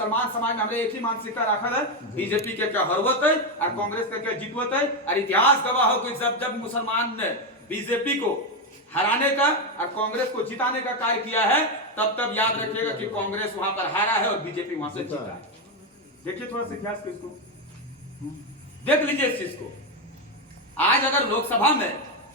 मुसलमान समाज में हमने एक ही मानसिकता रखा है, बीजेपी के क्या हरवत है और कांग्रेस के क्या जीतवत है। और इतिहास गवाह हो कि जब जब मुसलमान ने बीजेपी को हराने का और कांग्रेस को जिताने का कार्य किया है, तब तब याद रखिएगा कि कांग्रेस वहां पर हारा है और बीजेपी वहां से जीता है। देखिए थोड़ा सा इतिहास को, इसको देख लीजिए इस चीज को। आज अगर लोकसभा में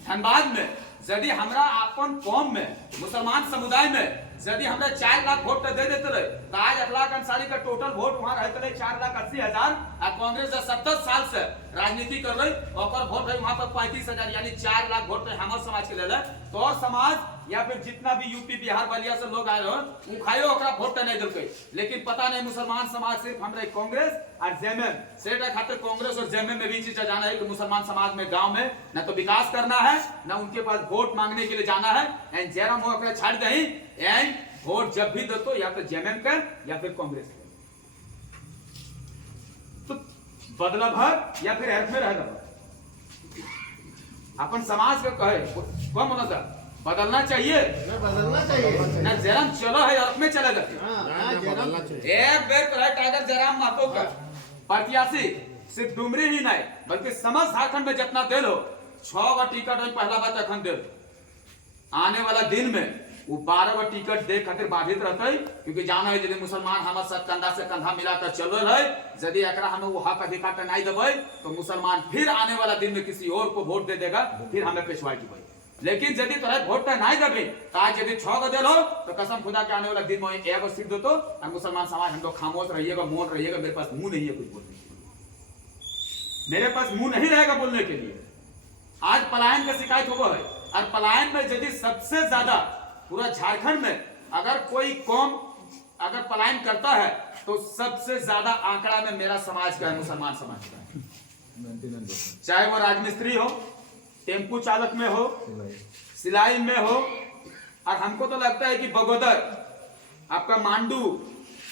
धनबाद में यदि हमरा अपन कौम में मुसलमान समुदाय में यदि हमरा 4 लाख वोट दे देते रहे, तो आज 8 लाख अंसारी का टोटल वोट वहां रहते रहे 4,80,000। और कांग्रेस 70 साल से राजनीति कर रही और वोट है वहां पर 35,000, यानी 4 लाख वोट हमारे समाज के लिए। तो और समाज या फिर जितना भी यूपी बिहार बलिया से लोग आए हो उखायो ओकरा वोट नहीं दिलके, लेकिन पता नहीं मुसलमान समाज सिर्फ हमरा कांग्रेस और जेएमएम सेटा खातिर कांग्रेस और जेएमएम में भी चीज जाना है कि मुसलमान समाज में गांव में न तो विकास करना है, न उनके पास वोट मांगने के लिए जाना है। एंड जयराम हो ओकरा छाड़ दही एंड वोट जब भी दो तो या तो जेएमएम का या फिर कांग्रेस का, तो बदला भर या फिर अर्थ में रह अपन समाज के कहे कम होना था बदलना चाहिए, ना जयराम चलो है अर्थ में चले जाते। एक बेर तो है टाइगर जयराम महतो का प्रत्याशी सिर्फ डुमरी ही नहीं बल्कि समस्त झारखंड में जितना दे लो 6 टिकट पहला बात अखन दे, आने वाला दिन में वो 12 टिकट दे खातिर बाधित रहते, क्योंकि जाना है यदि मुसलमान हमारे साथ कंधा से कंधा मिलाकर चल रहे है, यदि एकरा हमें वो हक अधिकार नहीं देवे तो मुसलमान फिर आने वाला दिन में किसी और को वोट दे देगा, फिर हमें पेशवाई की। लेकिन यदि तोरा वोट नहीं देबे तो आज यदि 6 गो दे लो तो कसम खुदा के आने वाला दिन में एगो सीट दो तो मुसलमान समाज हम लोग खामोश रहिएगा, मौन रहिएगा, मेरे पास मुंह नहीं है कुछ बोलने के लिए, मेरे पास मुंह नहीं रहेगा बोलने के लिए। आज पलायन का शिकायत होगा है और पलायन में यदि सबसे ज्यादा पूरा झारखंड में अगर कोई कौम अगर पलायन करता है तो सबसे ज्यादा आंकड़ा में मेरा समाज का है, मुसलमान समाज का है। चाहे वो राजमिस्त्री हो, टेम्पू चालक में हो, सिलाई में हो, और हमको तो लगता है कि बगोदर आपका मांडू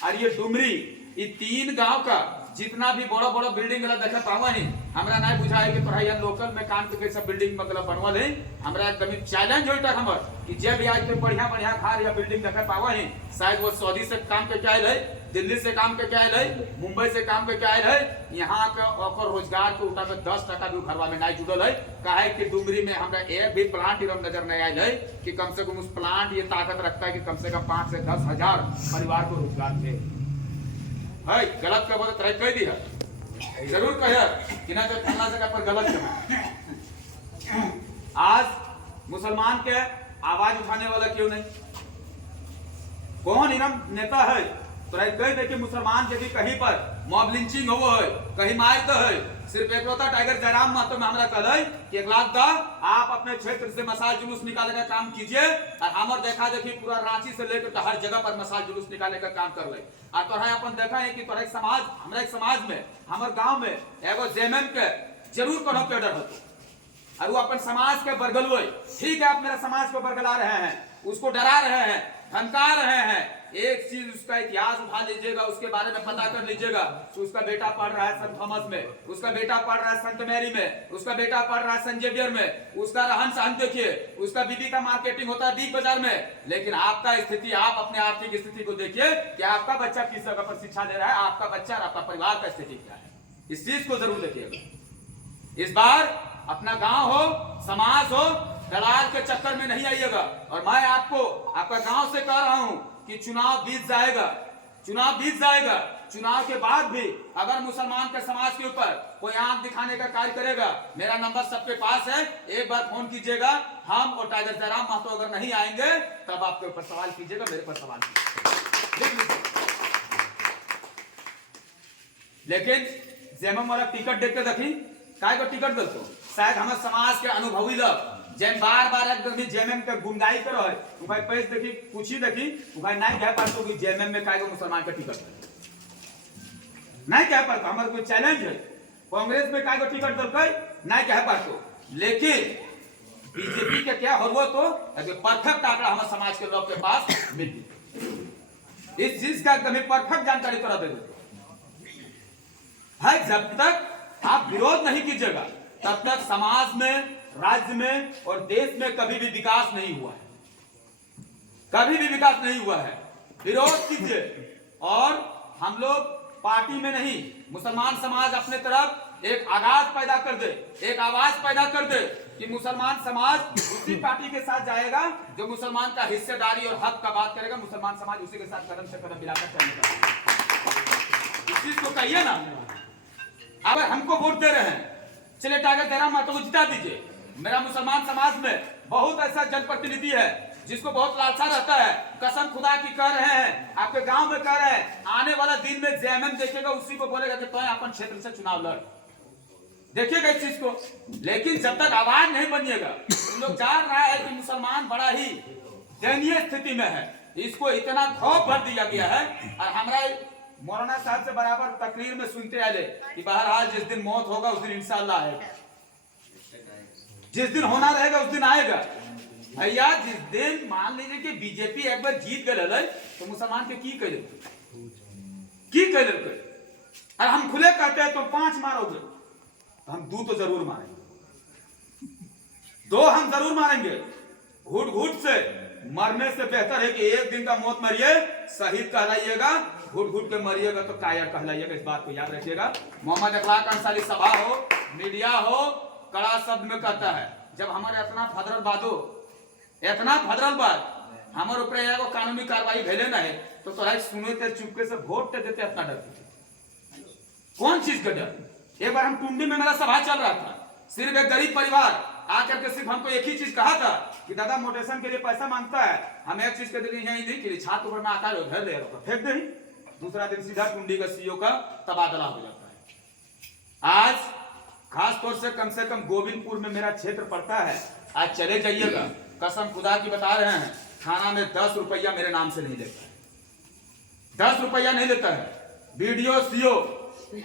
और ये डुमरी ये 3 गांव का जितना भी बड़ा बड़ा बिल्डिंग देखा पावा है, हमरा नहीं बुझा है कि पढ़ाई लोकल में काम के कैसा बिल्डिंग मतलब बनवल है। हमरा एकदम चैलेंज होता है हमर कि जब भी आज पे बढ़िया बढ़िया घर या बिल्डिंग देखा पावा है, शायद वो सऊदी से काम के क्या है, दिल्ली से काम के क्या है, मुंबई से काम के क्या है, यहाँ के ओकर रोजगार के उठा में 10% भी घरवा में नहीं जुड़ल है। काहे कि डुमरी में हमरा एक भी प्लांट इरम नजर नहीं आयल है कि कम से कम उस प्लांट ये ताकत रखता है कि कम से कम 5 से 10 हजार परिवार को रोजगार दे। है गलत का बोले तरह कह दिया जरूर कह कि ना तो फलना जगह पर गलत है। आज मुसलमान के आवाज उठाने वाला क्यों नहीं, कौन इनम नेता है तो कह दे कि मुसलमान यदि कहीं पर मॉब लिंचिंग हो है, कहीं मारते है, सिर्फ एकलौता टाइगर जयराम महतो में हमरा कहले कि 1 लाख दा आप अपने क्षेत्र से मसाल जुलूस निकालने का काम कीजिए, और हमर देखा देखी पूरा रांची से लेकर तो हर जगह पर मसाल जुलूस निकालने का काम कर ले। और तोरा अपन देखा है कि तोरा एक समाज हमरा एक समाज में हमर गांव में एगो जेएमएम के जरूर कोनो कैडर होतो और वो अपन समाज के बरगलुए, ठीक है आप मेरा समाज को बरगला रहे हैं, उसको डरा रहे हैं, धमका रहे हैं, एक चीज उसका इतिहास उठा लीजिएगा, उसके बारे में पता कर लीजिएगा। उसका बेटा पढ़ रहा है सेंट थॉमस में, उसका बेटा पढ़ रहा है सेंट मैरी में, उसका बेटा पढ़ रहा है सेंट जेवियर में, उसका रहन सहन देखिए, उसका बीबी का मार्केटिंग होता है बिग बाजार में। लेकिन आपका स्थिति, आप अपने आर्थिक स्थिति को देखिए कि आपका बच्चा किस जगह पर शिक्षा ले रहा है, आपका बच्चा और आपका परिवार का स्थिति क्या है, इस चीज को जरूर देखिएगा। इस बार अपना गांव हो, समाज हो, दलाल के चक्कर में नहीं आइएगा। और मैं आपको आपका गांव से कह रहा हूं कि चुनाव बीत जाएगा, चुनाव बीत जाएगा, चुनाव के बाद भी अगर मुसलमान के समाज के ऊपर कोई आंख दिखाने का कार्य करेगा, मेरा नंबर सबके पास है, एक बार फोन कीजिएगा। हम और टाइगर जयराम महतो अगर नहीं आएंगे तब आपके ऊपर सवाल कीजिएगा, मेरे पर सवाल कीजिएगा। लेकिन जेएमएम वाला टिकट देख के देखी काय को टिकट दो, शायद हमारे समाज के अनुभवी लोग जैन बार बार एकदम जेएमएम के गुंडाई करो है, उ भाई पैसे देखी पूछी देखी उ भाई नहीं कह पातो कि जेएमएम में काय को मुसलमान का टिकट नहीं कह पातो। हमारा कोई चैलेंज है, कांग्रेस में काय को टिकट दो नहीं कह पातो, लेकिन बीजेपी के क्या हो तो परफेक्ट आंकड़ा हमारे समाज के लोग के पास मिल गया। इस चीज का एकदम परफेक्ट जानकारी करा दे भाई। जब तक आप विरोध नहीं कीजिएगा तब तक समाज में, राज्य में और देश में कभी भी विकास नहीं हुआ है, कभी भी विकास नहीं हुआ है। विरोध कीजिए और हम लोग पार्टी में नहीं, मुसलमान समाज अपने तरफ एक आगाज पैदा कर दे, एक आवाज पैदा कर दे कि मुसलमान समाज उसी पार्टी के साथ जाएगा जो मुसलमान का हिस्सेदारी और हक का बात करेगा। मुसलमान समाज उसी के साथ कदम से कदम मिलाकर चलेगा। इस चीज को कहिए ना। अगर हमको वोट दे रहे हैं, चलिए टाइगर जयराम महतो को जिता दीजिए। मेरा मुसलमान समाज में बहुत ऐसा जनप्रतिनिधि है जिसको बहुत लालसा रहता है, कसम खुदा की कह रहे हैं, आपके गांव में कह रहे हैं, आने वाला दिन में जेएमएम देखेगा, उसी को बोलेगा कि तो अपन क्षेत्र से चुनाव लड़, देखिएगा इस चीज को। लेकिन जब तक आवाज नहीं बनिएगा, तुम लोग जान रहा है कि मुसलमान बड़ा ही दयनीय स्थिति में है, इसको इतना खौफ भर दिया गया है। और हमारा मौलाना साहब से बराबर तकरीर में सुनते आए कि बहरहाल जिस दिन मौत होगा उस दिन इंशाअल्लाह आएगा, जिस दिन होना रहेगा उस दिन आएगा। भैया जिस दिन मान लीजिए कि बीजेपी एक बार जीत गए तो मुसलमान के की करे, और हम खुले कहते हैं तो 5 मारोगे, तो हम 2 तो जरूर मारेंगे, 2 हम जरूर मारेंगे। घुट घुट से मरने से बेहतर है कि एक दिन का मौत मरिए, शहीद कहलाइएगा, घुट घुट के मरिएगा तो कायर कहलाइएगा। इस बात को याद रखिएगा। मोहम्मद अखलाक अंसारी सभा हो, मीडिया हो, कड़ा शब्द में कहता है, जब हमारे इतना फदरलबाद हमारे ऊपर एगो कानूनी कार्रवाई भेले ना है तो तोरा सुने ते चुपके से वोट ते देते इतना डर, कौन चीज का डर। एक बार हम टुंडी में मेरा सभा चल रहा था, सिर्फ एक गरीब परिवार आकर के सिर्फ हमको एक ही चीज कहा था कि दादा मोटेशन के लिए पैसा मांगता है, हम एक चीज के लिए यही नहीं कि छात्र ऊपर में आता है उधर ले फेंक दे, दूसरा दिन सीधा टुंडी का सीओ का तबादला हो जाता है। आज खास तौर से कम गोविंदपुर में मेरा क्षेत्र पड़ता है, आज चले जाइएगा, कसम खुदा की बता रहे हैं, थाना में 10 रुपया मेरे नाम से नहीं लेता है, 10 रुपया नहीं लेता है। वीडियो सीओ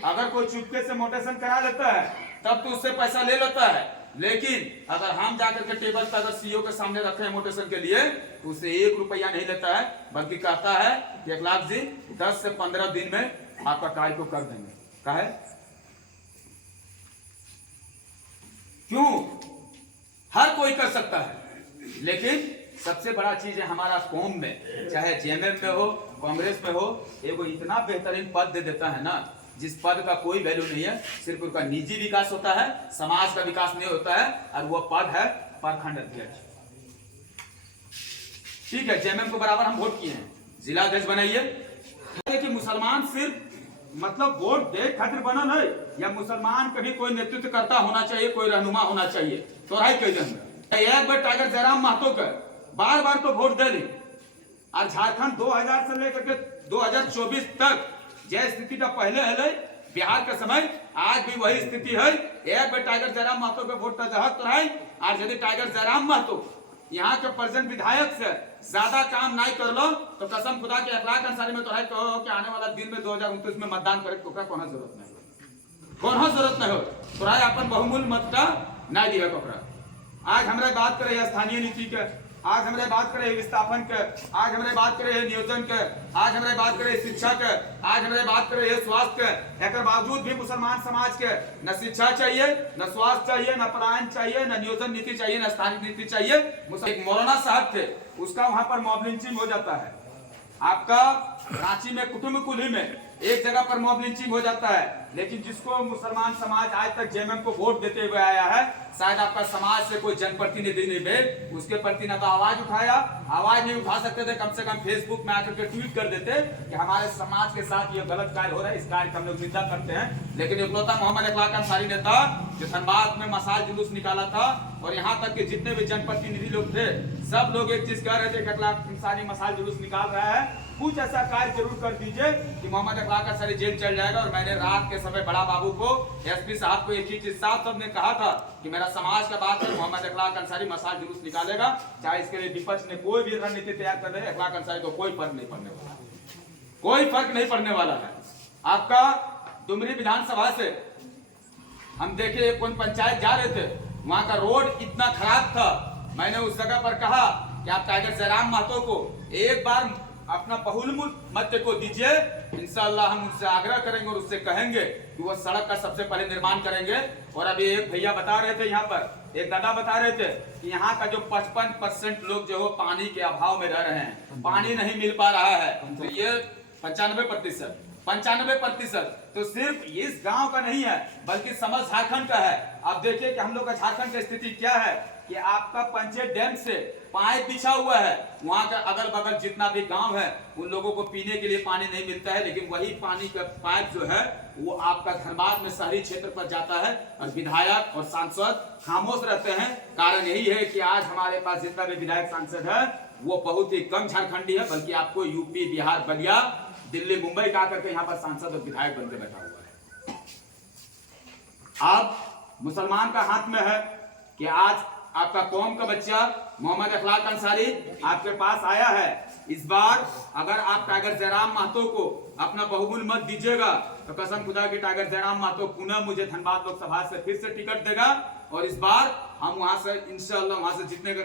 अगर कोई चुपके से मोटेशन करा लेता है तब तो उससे पैसा ले लेता है, लेकिन अगर हम जाकर के टेबल पर अगर सीओ के सामने रखे हैं मोटेशन के लिए तो उससे 1 रुपया नहीं लेता है, बल्कि कहता है कि अखलाक जी 10 से 15 दिन में आपका कार्य को कर देंगे। कहे क्यों? हर कोई कर सकता है, लेकिन सबसे बड़ा चीज है हमारा कौम में, चाहे जेएमएम में हो, कांग्रेस में हो, एगो इतना बेहतरीन पद दे देता है ना जिस पद का कोई वैल्यू नहीं है, सिर्फ उसका निजी विकास होता है, समाज का विकास नहीं होता है, और वो पद है प्रखंड अध्यक्ष। ठीक है, जेएमएम को बराबर हम वोट किए हैं, जिला अध्यक्ष बनाइए। कि मुसलमान सिर्फ मतलब वोट दे खातिर बना नहीं, या मुसलमान कभी कोई नेतृत्व करता होना चाहिए, कोई रहनुमा होना चाहिए। तो राय कई जन एक बार टाइगर जयराम महतो का बार बार तो वोट दे दी, और झारखंड 2000 से लेकर के 2024 तक जय स्थिति का पहले है बिहार के समय, आज भी वही स्थिति है। एक बार टाइगर जयराम महतो के वोट का जहत तो है, और यदि टाइगर जयराम महतो यहाँ के प्रेजेंट विधायक से ज्यादा काम नहीं कर लो तो कसम खुदा के अखलाक अंसारी में तो है कहो कि आने वाला दिन में 2029 में मतदान करे तो कौन जरूरत नहीं हो, तो राय अपन बहुमूल्य मत का नहीं दिया कपड़ा। आज हमारे बात करे स्थानीय नीति के, आज हमारे बात करे विस्थापन के, आज हमारे बात करे नियोजन के, आज हमारे बात करे शिक्षा के, आज हमारे बात करे स्वास्थ्य के। एक बावजूद भी मुसलमान समाज के न शिक्षा चाहिए, न स्वास्थ्य चाहिए, न पलायन चाहिए, न नियोजन नीति चाहिए, न स्थानिक नीति चाहिए। एक मौलाना साहब थे, उसका वहां पर मॉब लिंचिंग हो जाता है। आपका रांची में कुटुंब कुली में एक जगह पर मॉब लिंचिंग हो जाता है, लेकिन जिसको मुसलमान समाज आज तक जेएमएम को वोट देते हुए आया है, शायद आपका समाज से कोई जनप्रतिनिधि नहीं भेज उसके प्रति ना तो आवाज उठाया, आवाज नहीं उठा सकते थे, कम से कम फेसबुक में आकर के ट्वीट कर देते कि हमारे समाज के साथ ये गलत कार्य हो रहा है, इस कार्य का हम लोग निंदा करते हैं। लेकिन इकलौता मोहम्मद अखलाक अंसारी नेता जो धनबाद में मसाल जुलूस निकाला था, और यहाँ तक कि जितने भी जनप्रतिनिधि लोग थे सब लोग एक चीज कह रहे थे कि अखलाक अंसारी मसाल जुलूस निकाल रहा है, कुछ ऐसा कार्य जरूर कर दीजिए कि मोहम्मद अखलाक अंसारी जेल चल जाएगा। और मैंने रात के समय बड़ा बाबू को, एसपी साहब को एक ही चीज साफ सबने कहा था कि मेरा समाज का बात है, मोहम्मद अखलाक अंसारी मसाल जुलूस निकालेगा, चाहे इसके लिए विपक्ष ने कोई भी रणनीति तैयार कर रहे, अखलाक अंसारी को कोई फर्क नहीं पड़ने वाला, कोई फर्क नहीं पड़ने वाला है। आपका डुमरी विधानसभा से हम देखे कौन पंचायत जा रहे थे, वहां का रोड इतना खराब था, मैंने उस जगह पर कहा कि आप टाइगर जयराम महतो को एक बार अपना बहुमूल्य मत को दीजिए, इंशाअल्लाह हम उनसे आग्रह करेंगे और उससे कहेंगे कि वो सड़क का सबसे पहले निर्माण करेंगे। और अभी एक भैया बता रहे थे, यहाँ पर एक दादा बता रहे थे कि यहाँ का जो 55% लोग जो है पानी के अभाव में रह रहे हैं, पानी नहीं मिल पा रहा है, तो ये 95% 95%। तो सिर्फ इस गांव का नहीं है बल्कि समस्त झारखंड का है। आप देखिए कि हम लोग का झारखंड की स्थिति क्या है कि आपका पंचेत डैम से पाइप बिछा हुआ है, वहां का अगल बगल जितना भी गांव है उन लोगों को पीने के लिए पानी नहीं मिलता है, लेकिन वही पानी का पाइप जो है वो आपका धनबाद में शहरी क्षेत्र पर जाता है और विधायक और सांसद खामोश रहते हैं। कारण यही है कि आज हमारे पास जितना भी विधायक सांसद है वो बहुत ही कम झारखंडी है, बल्कि आपको यूपी बिहार बलिया दिल्ली मुंबई का करके यहाँ पर सांसद और विधायक बनकर बैठा हुआ है। अब मुसलमान का हाथ में है कि आज आपका कौम का बच्चा मोहम्मद अखलाक अंसारी आपके पास आया है। इस बार अगर आप टाइगर जयराम महतो को अपना बहुमूल्य मत दीजिएगा तो कसम खुदा की टाइगर जयराम महतो पुनः मुझे धनबाद लोकसभा से फिर से टिकट देगा और इस बार हम वहां से इंशाअल्लाह वहां से जीतने का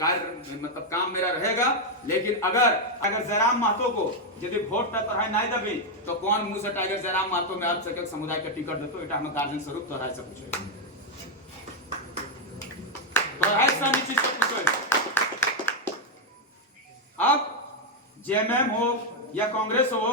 काम मेरा रहेगा। लेकिन अगर टाइगर जयराम महतो को यदि वोट तोहरा नहीं देबी तो कौन मुंह से टाइगर जयराम महतो में अल्पसंख्यक समुदाय का टिकट देतो, एटा हम गार्जियन स्वरूप तोहरा से पूछे अब जेएमएम हो या कांग्रेस हो